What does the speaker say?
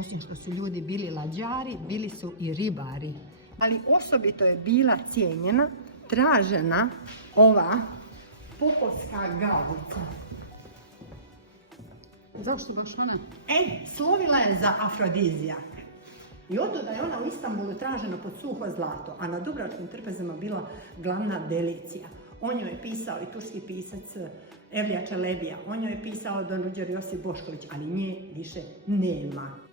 Osim što su ljudi bili lađari, bili su i ribari. Ali osobito je bila cijenjena, tražena ova pupovska gavica. Zašto baš ona? Slovila je za afrodizijak. I otuda je ona u Istanbulu tražena pod suho zlato, a na Dubrovačkim trpezama bila glavna delicija. O njoj je pisao i turski pisac Evlija Čelebija, o njoj je pisao Donuđer Josip Bošković, ali nje više nema.